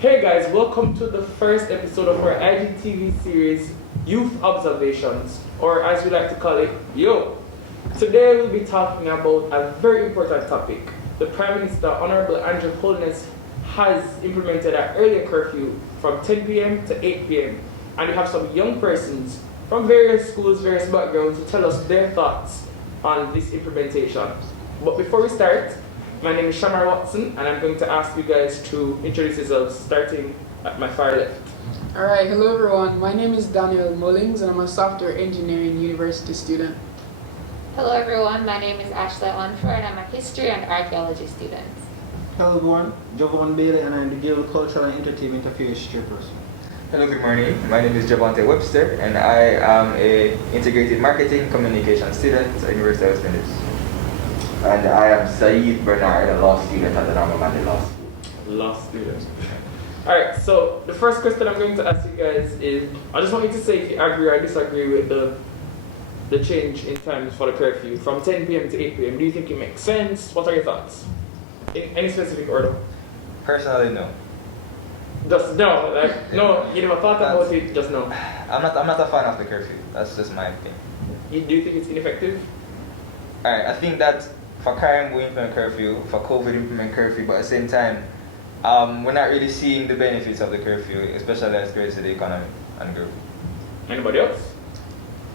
Hey guys, welcome to the first episode of our IGTV series, Youth Observations, or as we like to call it, YO. Today we'll be talking about a very important topic. The Prime Minister, Honorable Andrew Holness, has implemented an earlier curfew from 10 p.m. to 8 p.m. And we have some young persons from various schools, various backgrounds to tell us their thoughts on this implementation. But before we start, my name is Shamar Watson, and I'm going to ask you guys to introduce yourselves, starting at my far left. Alright, hello everyone. My name is Danielle Mullings, and I'm a software engineering university student. Hello everyone, my name is Ashleigh Onfroy, and I'm a history and archaeology student. Hello everyone, Jovaughn, and I'm the Guild Cultural and Entertainment Affairs chairperson. Hello, good morning. My name is Jhevonte Webster, and I am a integrated marketing communication student at University of West Indies. And I am Sayeed Bernard, a law student at the Normal Manley Law School. Law student. Alright, so the first question I'm going to ask you guys is, I just want you to say if you agree or disagree with the change in times for the curfew from 10 p.m. to 8 p.m. Do you think it makes sense? What are your thoughts? In any specific order? Personally, no. Just no, like no, you never thought about it, just no. I'm not a fan of the curfew. That's just my thing. Do you think it's ineffective? Alright, I think that for crime we implement curfew, for COVID implement curfew, but at the same time, we're not really seeing the benefits of the curfew, especially as it relates to the economy and growth. Anybody else?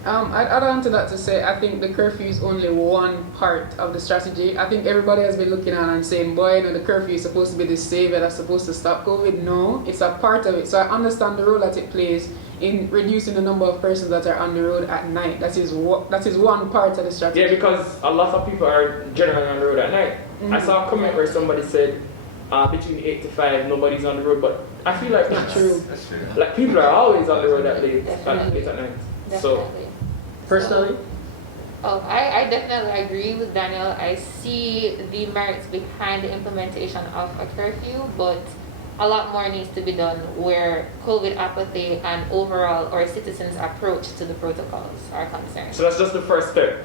I'd add on to that to say I think the curfew is only one part of the strategy. I think everybody has been looking at it and saying, boy, the curfew is supposed to be the savior that's supposed to stop COVID. No, it's a part of it. So I understand the role that it plays in reducing the number of persons that are on the road at night. That is one part of the strategy. Yeah, because a lot of people are generally on the road at night. Mm-hmm. I saw a comment where somebody said between 8 to 5 nobody's on the road, but I feel like that's true. That's true. Like people are always on the road at late at Definitely. night. Definitely. So Personally, I definitely agree with Daniel. I see the merits behind the implementation of a curfew, but a lot more needs to be done where COVID apathy and overall our citizens' approach to the protocols are concerned. so that's just the first step.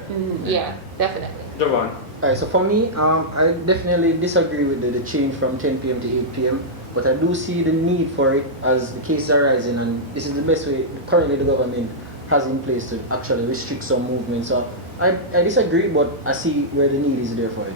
Yeah, definitely. Jovaughn. alright, so for me, I definitely disagree with the change from 10 p.m. to 8 p.m. But I do see the need for it as the cases are rising, and this is the best way currently the government has in place to actually restrict some movement. So I disagree, but I see where the need is there for it.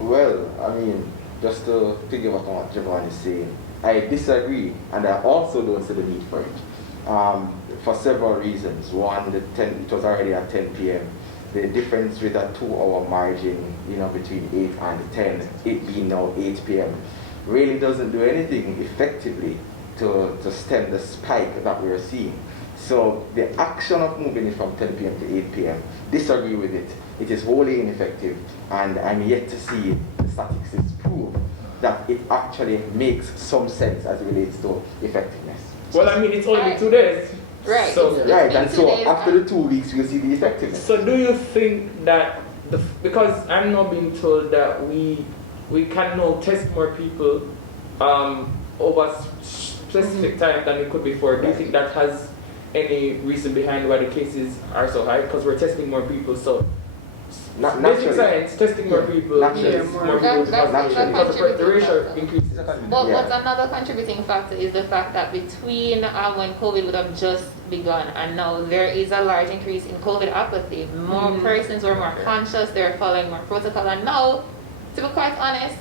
Well, I mean, just to piggyback on what Jovaughn is saying, I disagree, and I also don't see the need for it. For several reasons. One, it was already at 10 p.m. The difference with a 2-hour margin, between 8 and 10, it being now 8 p.m., really doesn't do anything effectively to stem the spike that we're seeing. So the action of moving it from 10 p.m. to 8 p.m., disagree with it. It is wholly ineffective, and I'm yet to see the statistics prove that it actually makes some sense as it relates to effectiveness. Well, I mean, it's only been 2 days. Right. So, It's Right, been and 2 so days after the 2 weeks, we'll see the effectiveness. so do you think that because I'm now being told that we can now test more people over specific time than we could before, do you think that has any reason behind why the cases are so high? Because we're testing more people, so basic Naturally. science, testing more people, Naturally. yes, more people That's because the ratio factor. increases. But Yeah. what's another contributing factor is the fact that between when COVID would have just begun and now there is a large increase in COVID apathy. More persons were more conscious, they're following more protocol, and now, to be quite honest,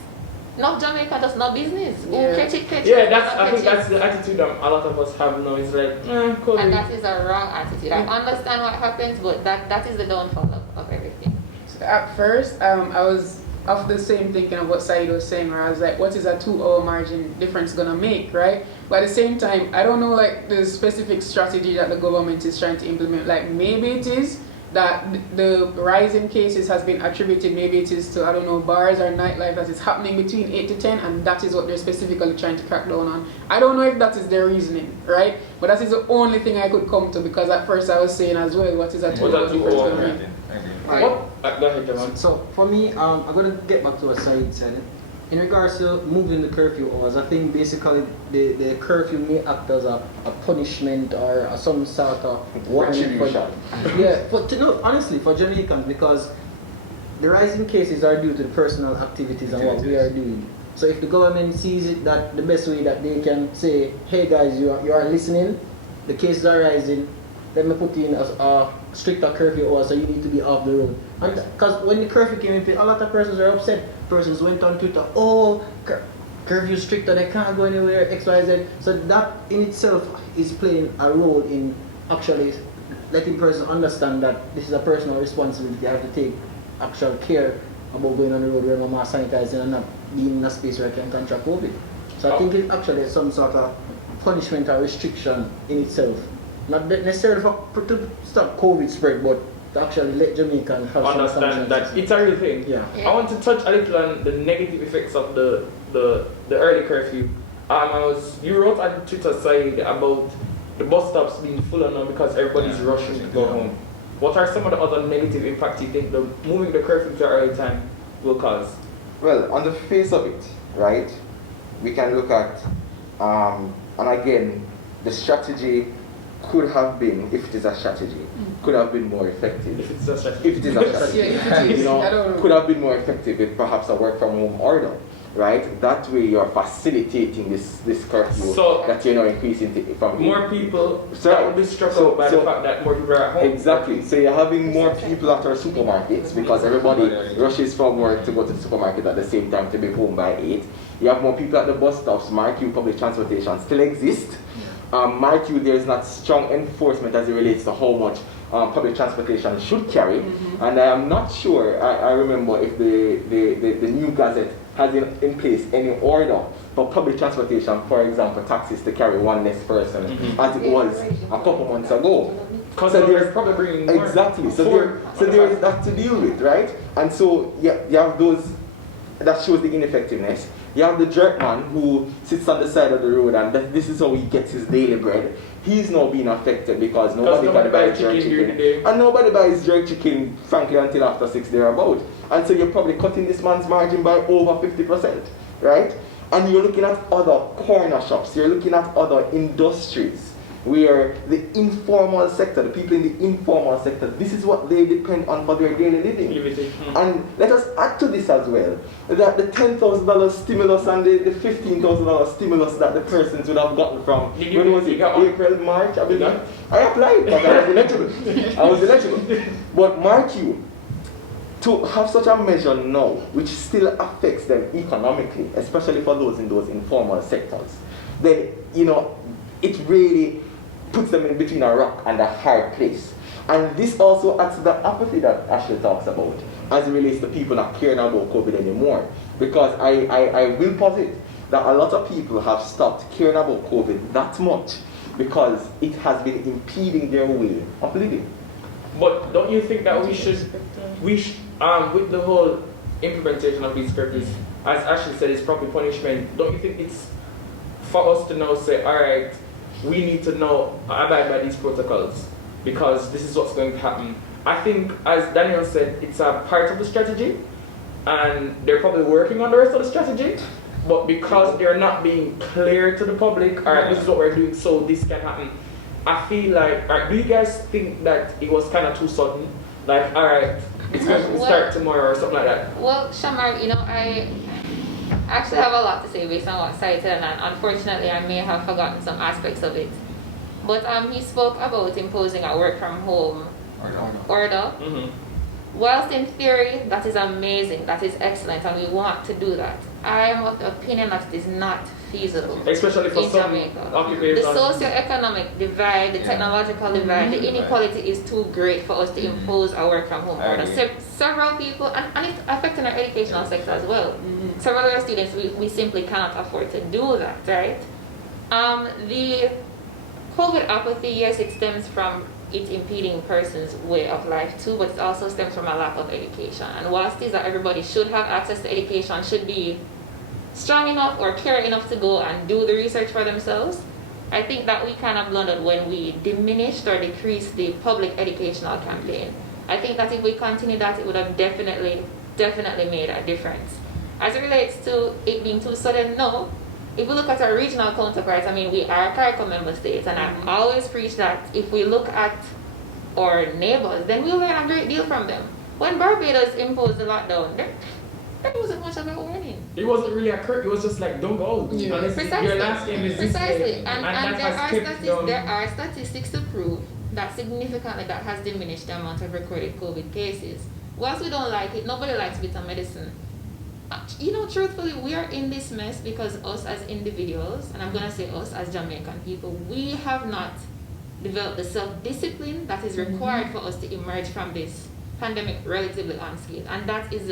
not Jamaica does no business. Yeah. Catch it. Yeah, I think that's the attitude that a lot of us have now. It's like, COVID. And that is a wrong attitude. I understand what happens, but that is the downfall of everything. So at first, I was of the same thinking of what Sayeed was saying, where I was like, what is a 2-hour margin difference gonna make, right? But at the same time, I don't know like the specific strategy that the government is trying to implement. Like maybe it is that the rise in cases has been attributed, maybe it is to, I don't know, bars or nightlife that is happening between 8 to 10, and that is what they're specifically trying to crack down on. I don't know if that is their reasoning, right? But that is the only thing I could come to, because at first I was saying as well, what is a 2-hour difference hour gonna make? Right. What? Go ahead, Jovaughn. So for me, I'm going to get back to what Sayeed said. In regards to moving the curfew hours, I think basically the curfew may act as a punishment or some sort of warning for, Retribution. but honestly, for Jamaicans, because the rising cases are due to the personal activities and what we are doing. So if the government sees it that the best way that they can say, hey guys, you are listening, the cases are rising, let me put in a stricter curfew hour, so you need to be off the road. And because when the curfew came in, a lot of persons were upset. Persons went on Twitter, oh, curfew stricter, they can't go anywhere, X, Y, Z. So that in itself is playing a role in actually letting persons understand that this is a personal responsibility. They have to take actual care about going on the road, wearing a mask, sanitizing, and not being in a space where I can contract COVID. So I think it actually is some sort of punishment or restriction in itself. Not necessarily to stop COVID spread, but to actually let Jamaicans have understand that it's a real thing. Yeah. I want to touch a little on the negative effects of the early curfew. You wrote on Twitter, Sayeed, about the bus stops being full now because everybody's rushing to go home. What are some of the other negative impacts you think the moving the curfew to early time will cause? Well, on the face of it, right, we can look at, and again, the strategy could have been, if it is a strategy, could have been more effective. If it's a strategy. If it is a strategy, Yeah, if it is, you know, I don't know. could have been more effective with perhaps a work from home order, right? That way you're facilitating this curfew So, that you're now increasing from more people So- that will be struck so- out by so- the fact that more people are at home. Exactly. So you're having more people at our supermarkets because everybody rushes from work to go to the supermarket at the same time to be home by 8. You have more people at the bus stops. Mark you, public transportation still exists. Mark you, there's not strong enforcement as it relates to how much public transportation should carry. And I am not sure, I remember if the new gazette has in place any order for public transportation, for example, taxis to carry one less person as it was a couple months ago. Because So they're there's- probably bringing more. Exactly. So there is that to deal with, right? And so you have those that shows the ineffectiveness. You have the jerk man who sits on the side of the road and this is how he gets his daily bread. He's now being affected because nobody can buy buys jerk chicken during chicken. the day. And nobody buys jerk chicken, frankly, until after 6 thereabout. And so you're probably cutting this man's margin by over 50%, right? And you're looking at other corner shops, you're looking at other industries where the informal sector, the people in the informal sector, this is what they depend on for their daily living. And let us add to this as well, that the $10,000 stimulus and the $15,000 stimulus that the persons would have gotten from, when was it, April, March, I believe? I applied, but I was eligible. But mark you, to have such a measure now, which still affects them economically, especially for those in those informal sectors, then, you know, it really puts them in between a rock and a hard place. And this also adds to the apathy that Ashleigh talks about as it relates to people not caring about COVID anymore. Because I will posit that a lot of people have stopped caring about COVID that much because it has been impeding their way of living. But don't you think that we should with the whole implementation of these curfews, as Ashley said, it's proper punishment, don't you think it's for us to now say, alright, we need to now abide by these protocols because this is what's going to happen? I think, as Danielle said, it's a part of the strategy and they're probably working on the rest of the strategy, but because they're not being clear to the public, alright, this is what we're doing so this can happen. I feel like, alright, do you guys think that it was kind of too sudden? Like, alright, it's going to start tomorrow or something like that? Well, Shamar, you know, I actually have a lot to say based on what Sayeed said, and unfortunately I may have forgotten some aspects of it. But he spoke about imposing a work from home order. Whilst in theory that is amazing, that is excellent, and we want to do that, I am of the opinion that it is not feasible. Especially for in some Jamaica. occupations. The socio-economic divide, the technological divide, the inequality is too great for us to impose a work from home order. Several people, and it's affecting our educational sector as well. Several of our students, we simply cannot afford to do that, right? The COVID apathy, yes, it stems from it impeding persons' way of life too, but it also stems from a lack of education. And whilst it is that everybody should have access to education, should be strong enough or care enough to go and do the research for themselves, I think that we kind of blundered when we diminished or decreased the public educational campaign. I think that if we continue that, it would have definitely made a difference. As it relates to it being too sudden, no. If we look at our regional counterparts, I mean, we are CARICOM member states, and I always preach that if we look at our neighbors, then we'll learn a great deal from them. When Barbados imposed the lockdown, It wasn't much of a warning. It wasn't really a curfew. It was just like don't go. Yeah. And it's- Precisely. Your last game is this Precisely. game, And that has kept them- there are statistics to prove that significantly that has diminished the amount of recorded COVID cases. Whilst we don't like it, nobody likes bitter medicine. Truthfully, we are in this mess because us as individuals, and I'm going to say us as Jamaican people, we have not developed the self-discipline that is required for us to emerge from this pandemic relatively unscathed. And that is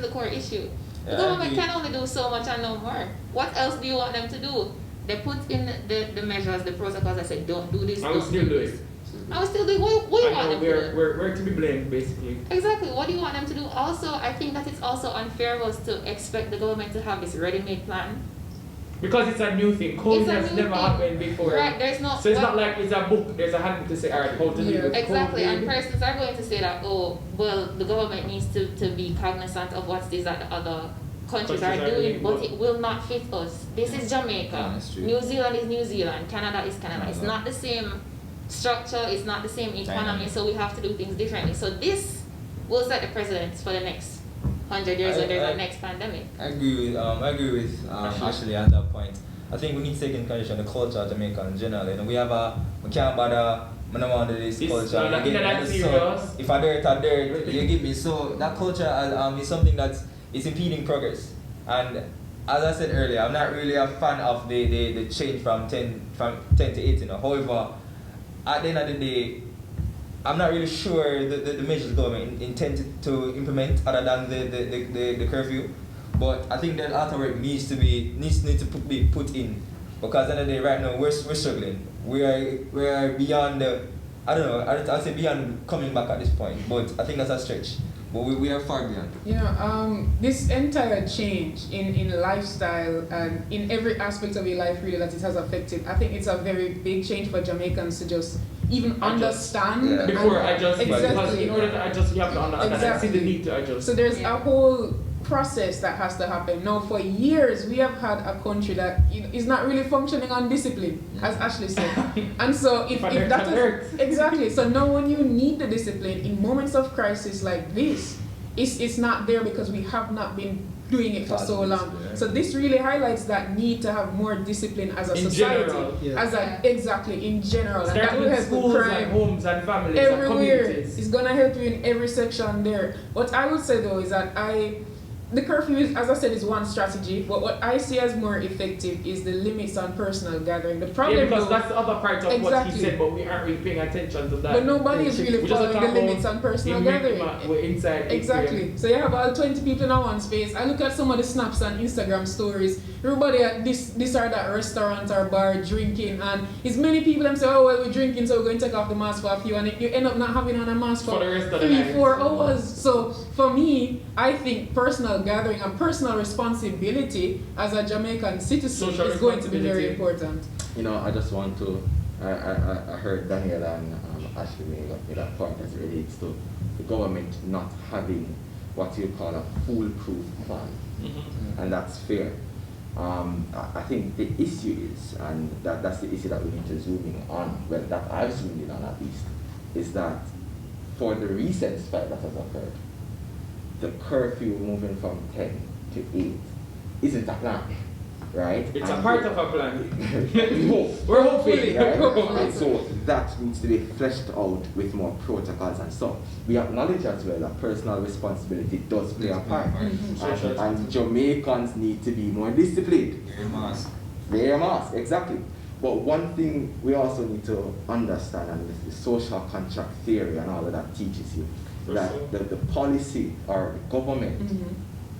the core issue. The government can only do so much and no more. What else do you want them to do? They put in the measures, the protocols. I say, don't do this. I will don't still do this. it. I was still doing what do you want them to do? We're to be blamed, basically. Exactly. What do you want them to do? Also, I think that it's also unfair of us to expect the government to have this ready-made plan. Because it's a new thing. COVID It's a has new never thing. happened before. Right, there's no... So it's not like it's a book, there's a handbook to say, alright, how to deal with Exactly, COVID. and persons are going to say that, oh, well, the government needs to be cognizant of what it is that the other countries are doing, but it will not fit us. This is Jamaica. Yeah, that's true. New Zealand is New Zealand. Canada is Canada. It's not the same structure, it's not the same economy, so we have to do things differently. So this will set the precedents for the next 100 years or there's a next pandemic. I agree with Ashleigh on that point. I think we need to take into consideration the culture of Jamaica in general. We can't bother. I don't want this culture. If I dirt, you give me. So that culture is something that's impeding progress. And as I said earlier, I'm not really a fan of the change from 10 to 8. However, at the end of the day, I'm not really sure the measures the government intended to implement other than the curfew. But I think that a lot of work needs to be put in, because at the end of the day, right now we're struggling. We are beyond I'd say beyond coming back at this point. But I think that's a stretch. But we are far beyond. This entire change in lifestyle and in every aspect of your life really that it has affected, I think it's a very big change for Jamaicans to just even understand. Yeah. Before adjust, exactly. because in order to adjust, you have to understand and see the need to adjust. So there's a whole process that has to happen. Now, for years, we have had a country that is not really functioning on discipline, as Ashleigh said. And so if that is exactly, so now when you need the discipline in moments of crisis like this, it's not there because we have not been doing it for so long. So this really highlights that need to have more discipline as a society, exactly in general, and that will help schools with crime, and homes and families everywhere. and communities. It's gonna help you in every section there. What I would say though is that the curfew is, as I said, is one strategy, but what I see as more effective is the limits on personal gathering. The problem because though, that's the other part of what he said, but we aren't really paying attention to that. But nobody is really following the limits on personal gathering. We're inside. Exactly. So you have all 20 people in one space. I look at some of the snaps and Instagram stories. Everybody at this or that restaurant or bar drinking, and it's many people them say, oh well, we're drinking, so we're going to take off the mask for a few, and you end up not having on a mask for the rest of the 3-4 hours. So for me, I think personal gathering and personal responsibility as a Jamaican citizen is going to be very important. I just want to, I heard Danielle and Ashleigh made a point as it relates to the government not having what you call a foolproof plan. And that's fair. I think the issue is, and that's the issue that we need to zoom in on, well, that I've zoomed in on at least, is that for the recent spike that has occurred, the curfew moving from 10 to 8 isn't a plan, right? It's a part of a plan. We're hoping. Right? And so that needs to be fleshed out with more protocols and so. We acknowledge as well that personal responsibility does play a part. And Jamaicans need to be more disciplined. Wear a mask, exactly. But one thing we also need to understand, and the social contract theory and all of that teaches you, that the policy or the government,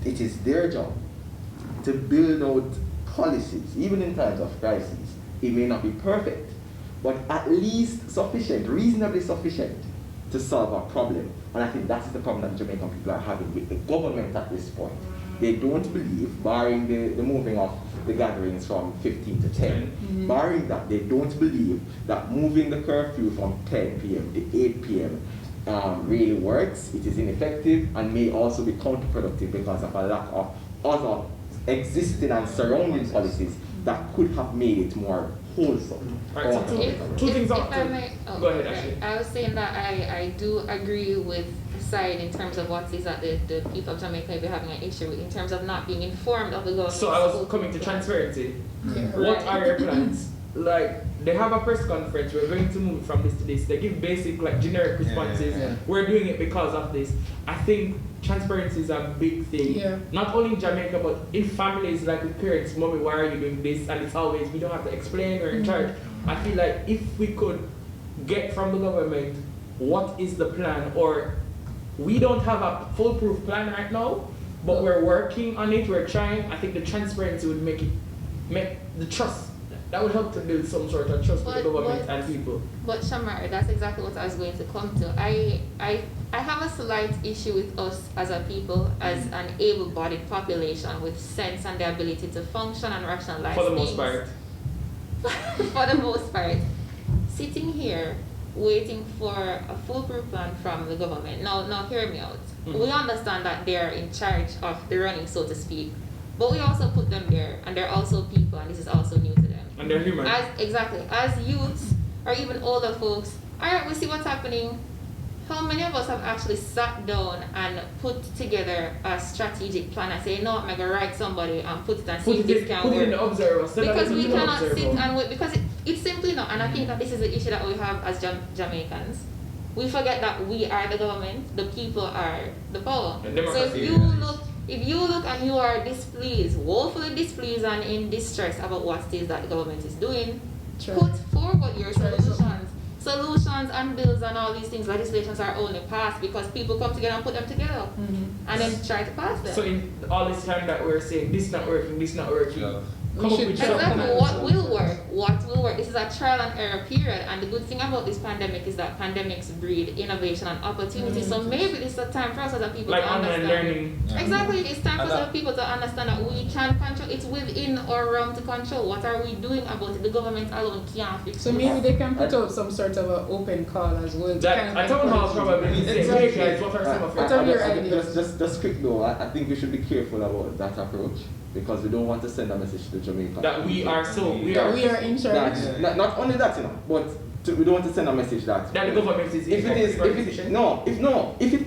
it is their job to build out policies, even in times of crisis. It may not be perfect, but at least sufficient, reasonably sufficient to solve a problem. And I think that's the problem that Jamaican people are having with the government at this point. They don't believe, barring the moving of the gatherings from 15 to 10, barring that, they don't believe that moving the curfew from 10 p.m. to 8 p.m. Really works. It is ineffective and may also be counterproductive because of a lack of other existing and surrounding policies that could have made it more wholesome. Right, so two things If I may, go ahead, Ashleigh. I was saying that I do agree with side in terms of what is that the people of Jamaica may be having an issue with in terms of not being informed of the government. So I was coming to transparency. Yeah. What Right. are your plans? Like, they have a press conference, we're going to move from this to this. They give basic, like, generic responses. yeah. We're doing it because of this. I think transparency is a big thing. Yeah. Not only in Jamaica, but in families, like with parents, mommy, why are you doing this? And it's always, we don't have to explain or in charge. I feel like if we could get from the government, what is the plan? Or we don't have a foolproof plan right now, but we're working on it, we're trying. I think the transparency would make the trust. That would help to build some sort of trust with the government and people. But Shamar, that's exactly what I was going to come to. I have a slight issue with us as a people, as an able-bodied population with sense and the ability to function and rationalize For the most things. part. For the most part, sitting here waiting for a foolproof plan from the government. Now hear me out. We understand that they're in charge of the running, so to speak, but we also put them there, and they're also people, and this is also new to them. And they're human. As youths or even older folks, all right, we see what's happening. How many of us have actually sat down and put together a strategic plan and say, no, I'm going to write somebody and put it and see if this can Put it in work? the observer. Send Because it we to the cannot sit observer. and wait, because it's simply not. And I think that this is the issue that we have as Jamaicans. We forget that we are the government, the people are the power. And So democracy. if you look and you are displeased, woefully displeased and in distress about what it is that the government is doing, Sure. put forward your Try solutions. Solutions and bills and all these things, legislations are only passed because people come together and put them together and then try to pass them. So in all this time that we're saying this not working, Yeah. come up with should- something. Exactly, what will work? What will work? This is a trial and error period, and the good thing about this pandemic is that pandemics breed innovation and opportunity. So maybe this is a time for us as a people Like to online understand. learning. Yeah. Exactly, it's time for And us that- as people to understand that we can control. It's within our realm to control. What are we doing about it? The government alone can't fix So it. maybe they can put out some sort of an open call as well. to That kind I of town hall encourage probably people. say, Exactly. hey guys, what are some of What your are your ideas? Just quick though, I think we should be careful about that approach because we don't want to send a message to Jamaica. that we are We are in charge. Not only that, but we don't want to send a message that that the government is if it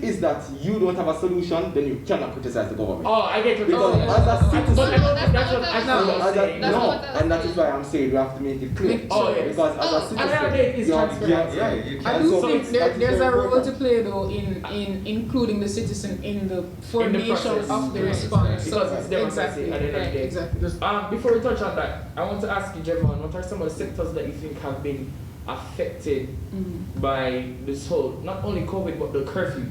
is that you don't have a solution, then you cannot criticize the government. Oh, I get what you're Because saying. as a citizen, But I don't think that's what No, I was saying. that's no, what I was and that is saying. why I'm saying we have to make it clear. Oh, yes. Because as a Oh, citizen, and that is you have- transparency. yeah, You I can- do so think it's- that is there's very a role important. to play though in including the citizen in the formation process. of the Right. response. Because it's democracy exactly. at the end of the day. Exactly. Before we touch on that, I want to ask you, Jevaughn, what are some of the sectors that you think have been affected by this whole, not only COVID, but the curfew?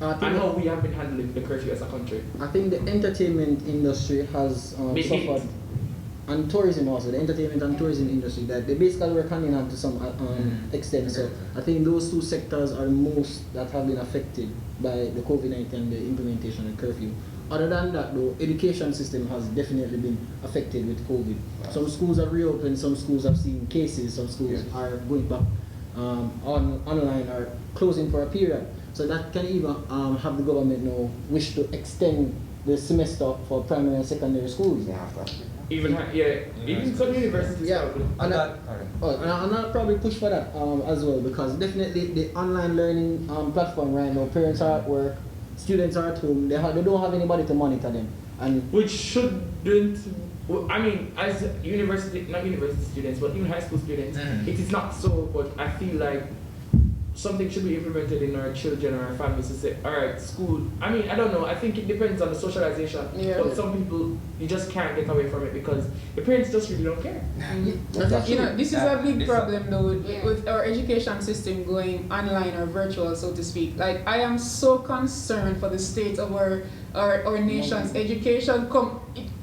I And think, how we have been handling the curfew as a country. I think the entertainment industry has Been hit. suffered, and tourism also, the entertainment and tourism industry, that they basically work hand in hand to some extent. So I think those two sectors are most that have been affected by the COVID-19 and the implementation of curfew. Other than that though, education system has definitely been affected with COVID. Some schools have reopened, some schools have seen cases, some schools are going back online or closing for a period. So that can even have the government now wish to extend the semester for primary and secondary schools. Even some universities. Yeah. probably. And that- that, and I'll probably push for that as well, because definitely the online learning platform right now, parents are at work, students are at home, they don't have anybody to monitor them. And Which shouldn't, I mean, as not university students, but even high school students, it is not so, but I feel like something should be implemented in our children or our families to say, all right, school. I mean, I don't know. I think it depends on the socialization. Yeah. But some people, you just can't get away from it because the parents just really don't care. that's You know, this is a big This- problem though Yeah. with our education system going online or virtual, so to speak. Like, I am so concerned for the state of our nation's education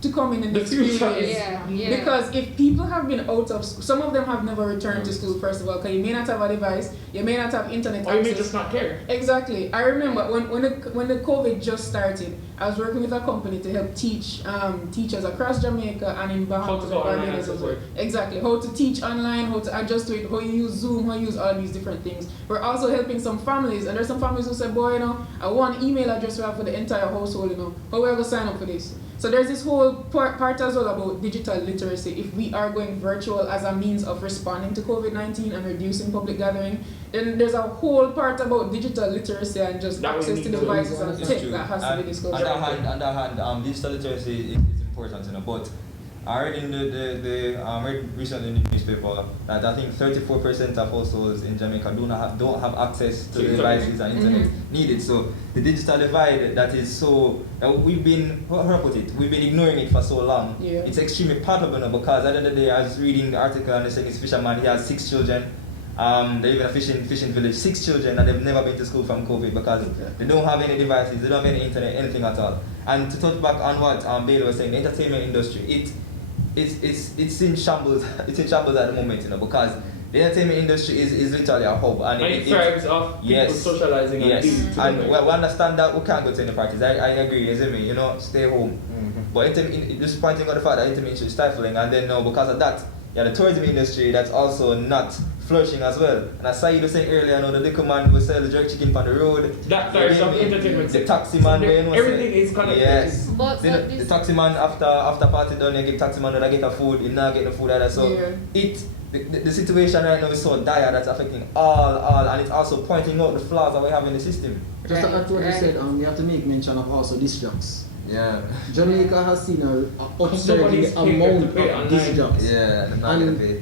to come in The this future period. is- Yeah. Because if people have been out of school, some of them have never returned to school, first of all, because you may not have a device, you may not have internet Or you may access. just not care. Exactly. I remember when the COVID just started, I was working with a company to help teach teachers across Jamaica and in Bahamas How to go and online Barbados and as well. support. Exactly. How to teach online, how to adjust to it, how you use Zoom, how you use all these different things. We're also helping some families, and there's some families who say, boy, you know, I want email address we have for the entire household, you know. How we are going to sign up for this? So there's this whole part as well about digital literacy. If we are going virtual as a means of responding to COVID-19 and reducing public gathering, then there's a whole part about digital literacy and just that access to devices and tech that has to be discussed. On the other hand, digital literacy is important, but I read read recently in the newspaper that I think 34% of households in Jamaica don't have access to the devices and internet needed. So the digital divide that is so we've been ignoring it for so long. Yeah. It's extremely palpable now because at the end of the day I was reading the article and they saying this fisherman, he has 6 children. They live in a fishing village, 6 children, and they've never been to school from COVID because they don't have any devices, they don't have any internet, anything at all. And to touch back on what Bailey was saying, the entertainment industry, it's in shambles. It's in shambles at the moment, because the entertainment industry is literally a hub, and it thrives off people socializing. Yes, and we understand that we can't go to any parties. I agree, isn't me? Stay home. But just pointing out the fact that entertainment industry is stifling, and then because of that, the tourism industry that's also not flourishing as well. And as Sayeed was saying earlier, the liquor man will sell the jerk chicken on the road. That thrives off entertainment. The taxi man, everything is connected. Yes. The taxi man after party done, you give taxi man that get a food, you not get the food either. So the situation right now is so dire that's affecting all, and it's also pointing out the flaws that we have in the system. Just to add to what you said, we have to make mention of also disc jocks. Yeah. Jamaica has seen a upsurging amount of disc jocks. Yeah, and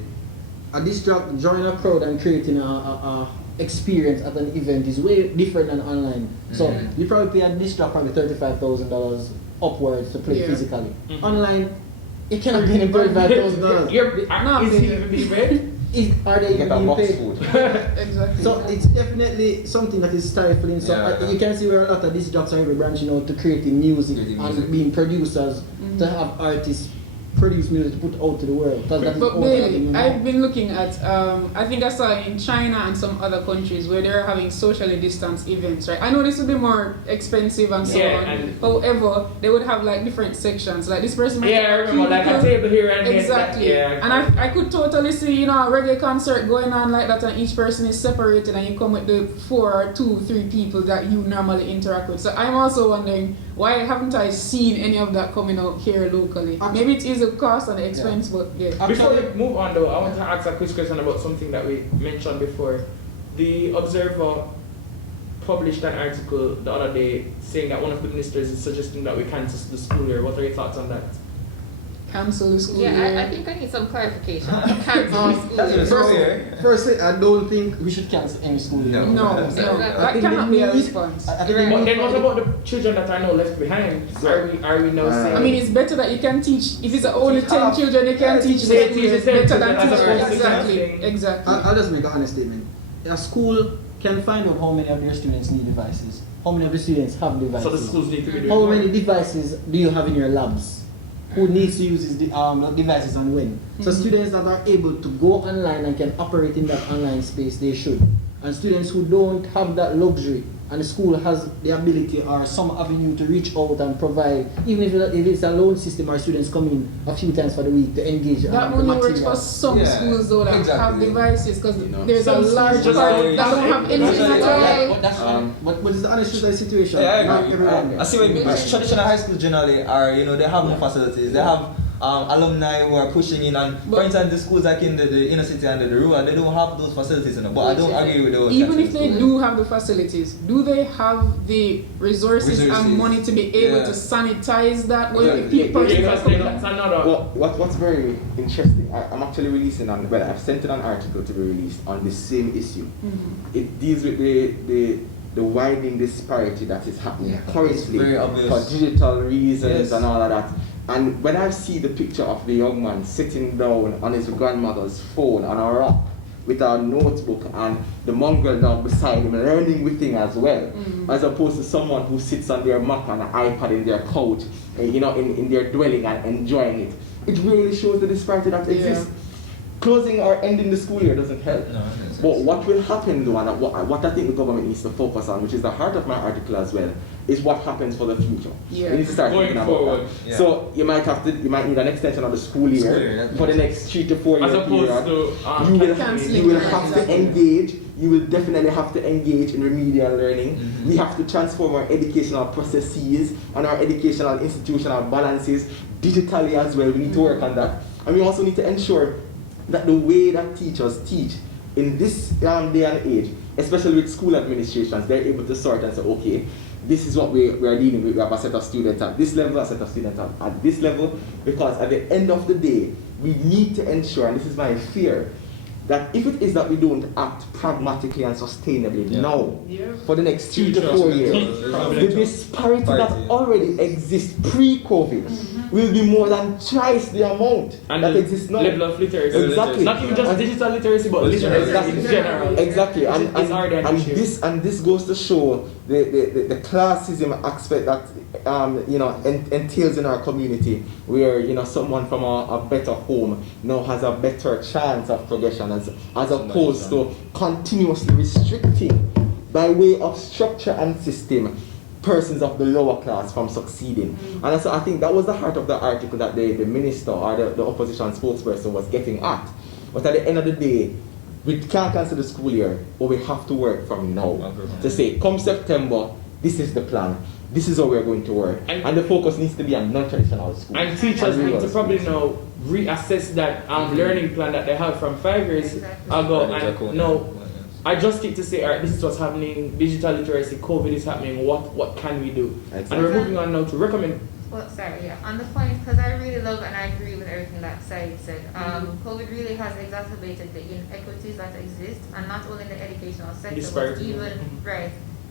a disc jock joining a crowd and creating a experience at an event is way different than online. So you probably pay a disc jock probably $35,000 upwards to play physically. Online, you cannot get him $35,000. Are they being paid? Exactly. So it's definitely something that is stifling. So you can see where a lot of these jobs are branching out to creating music and being producers to have artists produce music to put out to the world. But Bailey, I've been looking at, I think I saw in China and some other countries where they're having socially distanced events, right? I know this would be more expensive and so on. However, they would have like different sections. Like this person might I remember like a table here and there. Exactly. And I could totally see, a reggae concert going on like that and each person is separated and you come with the 4 or 2, 3 people that you normally interact with. So I'm also wondering, why haven't I seen any of that coming out here locally? Maybe it is a cost and expense, but yeah. Before we move on though, I want to ask a quick question about something that we mentioned before. The Observer published an article the other day saying that one of the ministers is suggesting that we cancel the school year. What are your thoughts on that? Cancel the school year? I think I need some clarification. Cancel the school year. Firstly, I don't think we should cancel any school year. No. That cannot be a response. But then what about the children that are now left behind? So are we now saying? I mean, it's better that you can teach. If it's only 10 children, you can teach them. It's better than teach. Exactly. I'll just make an honest statement. A school can find out how many of their students need devices. How many of the students have devices. So the schools need to be doing how many devices do you have in your labs? Who needs to use these devices and when? So students that are able to go online and can operate in that online space, they should. And students who don't have that luxury and the school has the ability or some avenue to reach out and provide, even if it's a loan system or students come in a few times for the week to engage. That only works for some schools though that have devices because there's a large part that don't have anything at all. But it's the honest truth of the situation. Yeah, I agree. I see what you mean. Traditional high schools generally are, they have no facilities. They have alumni who are pushing in, and for instance, the schools like in the inner city and the rural, they don't have those facilities. But I don't agree with those. Even if they do have the facilities, do they have the resources and money to be able to sanitize that? What's very interesting, I'm actually releasing I've sent an article to be released on the same issue. It deals with the widening disparity that is happening currently for digital reasons and all of that. And when I see the picture of the young man sitting down on his grandmother's phone on a rock with a notebook and the mongrel dog beside him learning with him as well, as opposed to someone who sits on their Mac and an iPad in their couch, in their dwelling and enjoying it, it really shows the disparity that exists. closing or ending the school year doesn't help. No, But what will happen though, and what I think the government needs to focus on, which is the heart of my article as well, is what happens for the future. Yeah. We need to start Going thinking about forward. that. Yeah. So you might need an extension of the school year for the next 3 to 4 As year opposed period. to cancelling. You will have to engage. You will definitely have to engage in remedial learning. Mm-hmm. We have to transform our educational processes and our educational institutional balances digitally as well. We need to work on that. And we also need to ensure that the way that teachers teach in this day and age, especially with school administrations, they're able to sort and say, okay, this is what we are dealing with. We have a set of students at this level, a set of students at this level, because at the end of the day, we need to ensure, and this is my fear, that if it is that we don't act pragmatically and sustainably now, for the next 3 to 4 years, the disparity that already exists pre-COVID will be more than twice the amount that exists now. level of literacy. Exactly. Not even just digital literacy, but literacy in general. Exactly, It's already an issue. this goes to show the classism aspect that entails in our community, where someone from a better home now has a better chance of progression, as opposed to continuously restricting by way of structure and system persons of the lower class from succeeding. And so I think that was the heart of the article that the minister or the opposition spokesperson was getting at. But at the end of the day, we can't cancel the school year, but we have to work from now to say, come September, this is the plan. This is how we're going to work. And the focus needs to be on non-traditional schools. And teachers need to probably now reassess that learning plan that they have from 5 years ago. And no, I just stick to say, all right, this is what's happening, digital literacy, COVID is happening, what can we do? Exactly. And we're moving on now to recommend. Well, sorry, yeah. On the point, because I really love and I agree with everything that Sayeed said. COVID really has exacerbated the inequities that exist, and not only in the educational sector, Disparity. but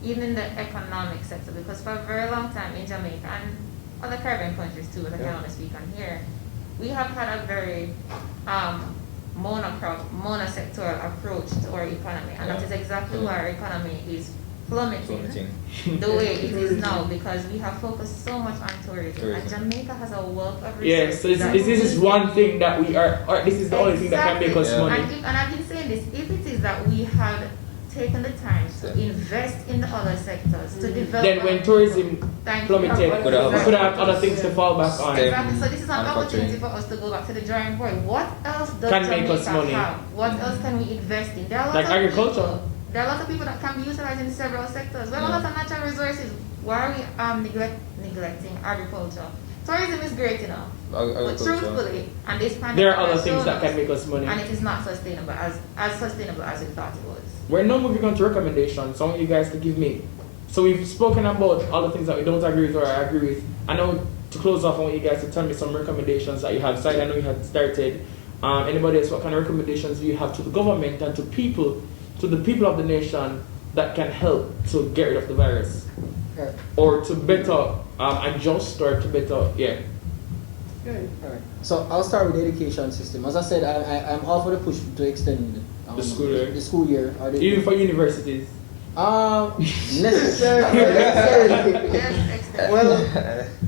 even in the economic sector. Because for a very long time in Jamaica and other Caribbean countries too, but I can only speak on here, we have had a very monosectoral approach to our economy, and that is exactly why our economy is plummeting the way it is now, because we have focused so much on tourism. And Jamaica has a wealth of resources. Yes, so this is one thing that we are, or this is the only thing that can make us money. And I've been saying this, if it is that we had taken the time to invest in the other sectors, to develop. Then when tourism plummeted, we could have other things to fall back on. Exactly. So this is an opportunity for us to go back to the drawing board. What else does Can Jamaica make us money. have? What else can we invest in? There are Like agriculture. There are a lot of people that can be utilized in several sectors. We have a lot of natural resources. Why are we neglecting agriculture? Tourism is great enough. But truthfully, and this pandemic, There are other things that can make us money. and it is not sustainable as sustainable as we thought it was. We're now moving on to recommendations. I want you guys to give me. So we've spoken about all the things that we don't agree with or I agree with. I know to close off, I want you guys to tell me some recommendations that you have. Sayeed, I know you had started. Anybody else, what kind of recommendations do you have to the government and to the people of the nation that can help to get rid of the virus? Or to better adjust or to better, Alright. So I'll start with the education system. As I said, I'm all for the push to extend the school year. The school year. Even for universities. Necessarily. Well,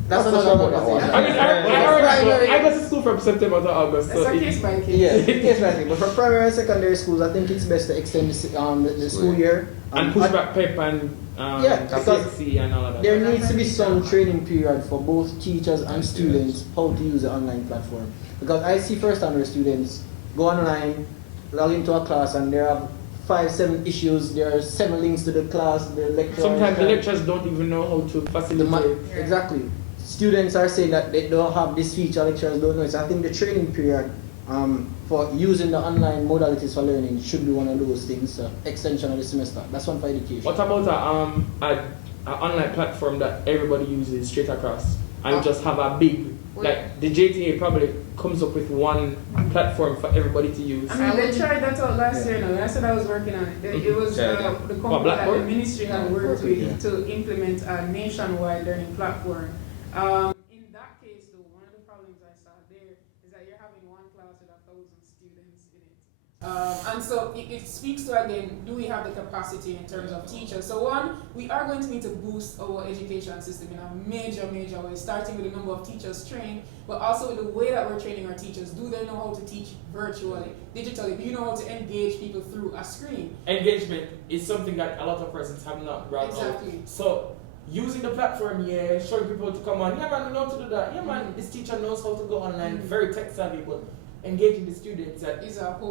that's another conversation. I mean, I go to school from September to August. It's So a case by case. Yeah, case by case. But for primary and secondary schools, I think it's best to extend the school year. and push back PEP and because CXC and all of that. there needs to be some training period for both teachers and students how to use the online platform. Because I see first-timer students go online, log into a class, and there are 5-7 issues. There are 7 links to the class, the lecture. Sometimes the lecturers don't even know how to facilitate. Exactly. Students are saying that they don't have this feature, lecturers don't know it. So I think the training period for using the online modalities for learning should be one of those things, extension of the semester. That's one for education. What about an online platform that everybody uses straight across and just have a big, like the JTA probably comes up with one platform for everybody to use? I mean, they tried that out last year. Now, I said I was working on it. It was the company that the ministry had worked with to implement a nationwide learning platform. In that case, though, one of the problems I saw there is that you're having one class with 1,000 students in it. And so it speaks to, again, do we have the capacity in terms of teachers? So one, we are going to need to boost our education system in a major way, starting with the number of teachers trained, but also with the way that we're training our teachers. Do they know how to teach virtually, digitally? Do you know how to engage people through a screen? Engagement is something that a lot of persons have not brought Exactly. out. So using the platform, showing people to come on, man, we know how to do that. Man, this teacher knows how to go online, very tech savvy, but engaging the students and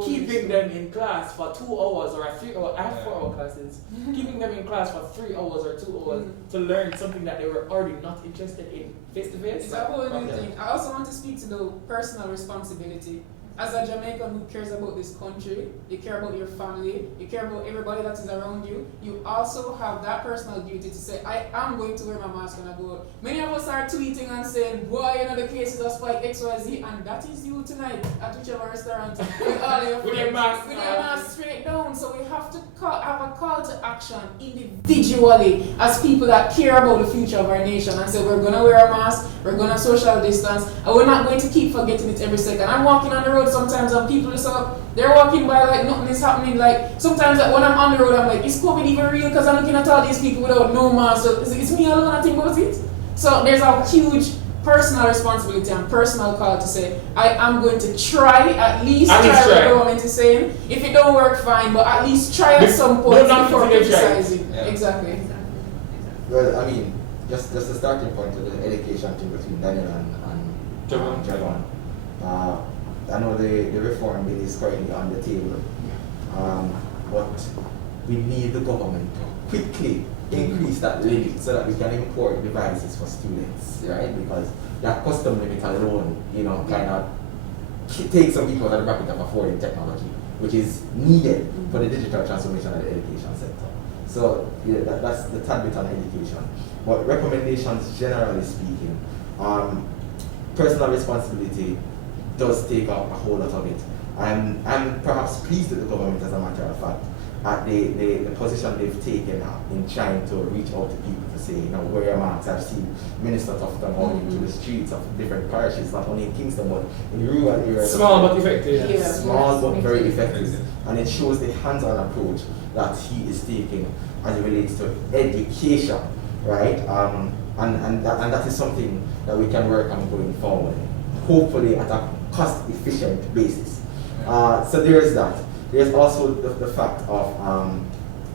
keeping them in class for 2 hours or 3 hours. I have 4-hour classes. Keeping them in class for 3 hours or 2 hours to learn something that they were already not interested in face to face. It's a whole new thing. I also want to speak to the personal responsibility. As a Jamaican who cares about this country, you care about your family, you care about everybody that is around you, you also have that personal duty to say, I am going to wear my mask when I go out. Many of us are tweeting and saying, boy, the cases are spike XYZ, and that is you tonight at whichever restaurant with all your friends, with your mask straight down. So we have to have a call to action individually as people that care about the future of our nation and say, we're going to wear a mask, we're going to social distance, and we're not going to keep forgetting it every second. I'm walking on the road sometimes and people just they're walking by like nothing is happening. Like sometimes when I'm on the road, I'm like, is COVID even real? Because I'm looking at all these people without no mask. So it's me alone I think about it. So there's a huge personal responsibility and personal call to say, I am going to try at least try what the government is saying. If it don't work, fine, but at least try at some point before criticizing. Yeah. Exactly. Well, I mean, just the starting point of the education thing between Danielle and Jhevonte. I know the reform bill is currently on the table, but we need the government to quickly increase that limit so that we can import devices for students, right? Because that custom limit alone, kind of takes some people out of the bracket of affording technology, which is needed for the digital transformation of the education sector. So that's the tad bit on education. But recommendations, generally speaking, personal responsibility does take up a whole lot of it. I'm perhaps pleased with the government, as a matter of fact, at the position they've taken in trying to reach out to people to say, wear your masks. I've seen Minister Tufton out into the streets of different parishes, not only in Kingston, but in rural areas. Small but effective. Yeah. Small but very effective. And it shows the hands-on approach that he is taking as it relates to education, right? And that is something that we can work on going forward, hopefully at a cost-efficient basis. So there is that. There's also the fact of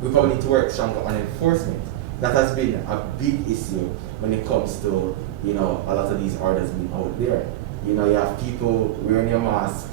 we probably need to work stronger on enforcement. That has been a big issue when it comes to a lot of these orders being out there. You have people wearing your mask.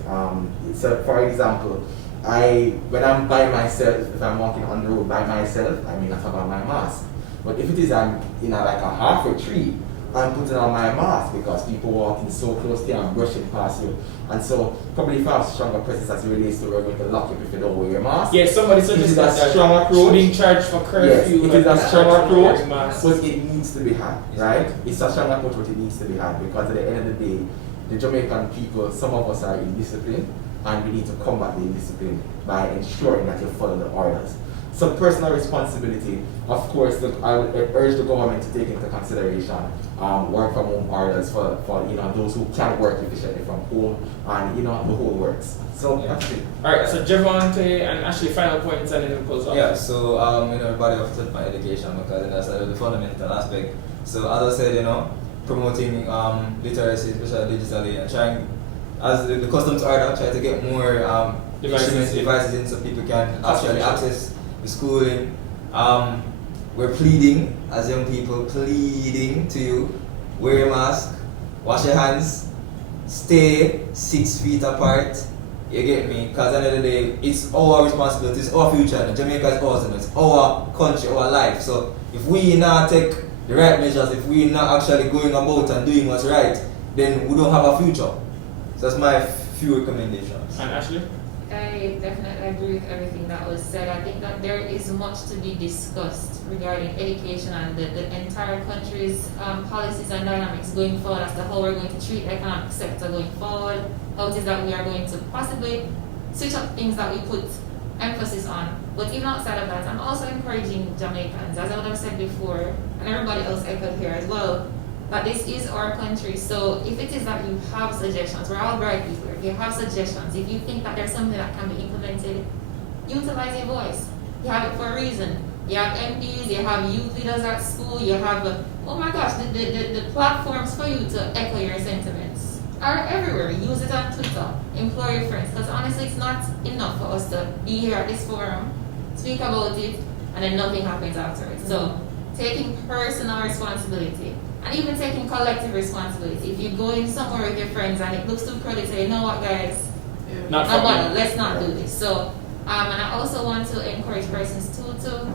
So for example, when I'm by myself, if I'm walking on the road by myself, I may not have on my mask. But if it is I'm in like a halfway tree, I'm putting on my mask because people walking so close to you and brushing past you. And so probably if I have stronger presence as it relates to we're going to lock you if you don't wear your mask. Yes, somebody suggested that strong approach. Being charged for curfew. Yes, it is a strong approach, but but it needs to be had, right? It's a strong approach, but it needs to be had because at the end of the day, the Jamaican people, some of us are indisciplined, and we need to combat the indiscipline by ensuring that you follow the orders. Some personal responsibility, of course, I would urge the government to take into consideration work from home orders for those who can't work efficiently from home, and the whole works. So that's it. Alright, so Jhevonte and Ashleigh, final points and then we'll close off. Yeah, so everybody have touched my education because that's the fundamental aspect. So as I said, promoting literacy, especially digitally, and trying, as the customs order, try to get more devices in so people can actually access the schooling. We're pleading, as young people, pleading to you, wear your mask, wash your hands, stay 6 feet apart, you get me? Because at the end of the day, it's our responsibility, it's our future, Jamaica is ours, and it's our country, our life. So if we not take the right measures, if we not actually going about and doing what's right, then we don't have a future. So that's my few recommendations. And Ashleigh? I definitely agree with everything that was said. I think that there is much to be discussed regarding education and the entire country's policies and dynamics going forward as to how we're going to treat the economic sector going forward, how it is that we are going to possibly switch up things that we put emphasis on. But even outside of that, I'm also encouraging Jamaicans, as I would have said before, and everybody else I could hear as well, that this is our country. So if it is that you have suggestions, we're all bright people. If you have suggestions, if you think that there's something that can be implemented, utilize your voice. You have it for a reason. You have MPs, you have youth leaders at school, you have, oh my gosh, the platforms for you to echo your sentiments are everywhere. Use it on Twitter, implore your friends, because honestly it's not enough for us to be here at this forum, speak about it, and then nothing happens afterwards. So taking personal responsibility, and even taking collective responsibility. If you go in somewhere with your friends and it looks too crowded, say, you know what guys, let's not do this. So, and I also want to encourage persons to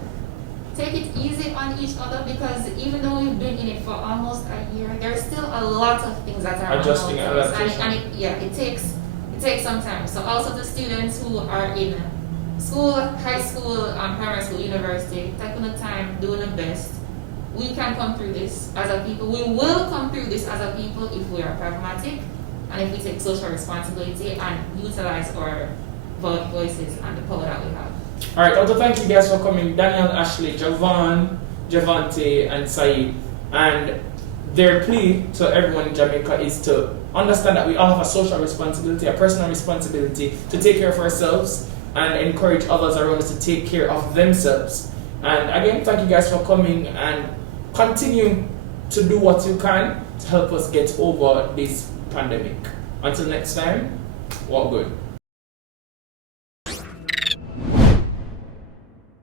take it easy on each other, because even though we've been in it for almost a year, there's still a lot of things that are adjusting and it takes some time. So also the students who are in school, high school, primary school, university, taking the time, doing the best. We can come through this as a people. We will come through this as a people if we are pragmatic and if we take social responsibility and utilize our voices and the power that we have. Alright, I want to thank you guys for coming. Danielle, Ashleigh, Jovaughn, Jhevonte, and Sayeed. And their plea to everyone in Jamaica is to understand that we all have a social responsibility, a personal responsibility to take care of ourselves and encourage others around us to take care of themselves. And again, thank you guys for coming and continue to do what you can to help us get over this pandemic. Until next time, walk good.